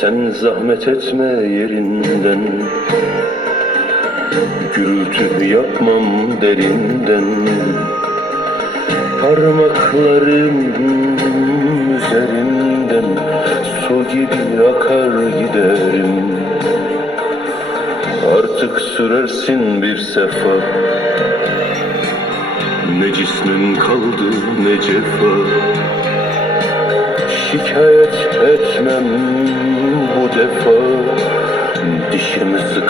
Sen zahmet etme yerinden. Gürültü yapmam derinden. Parmaklarım üzerinden. Su gibi akar giderim. Artık sürersin bir sefa. Ne cismin kaldı ne cefa. Şikayet etmem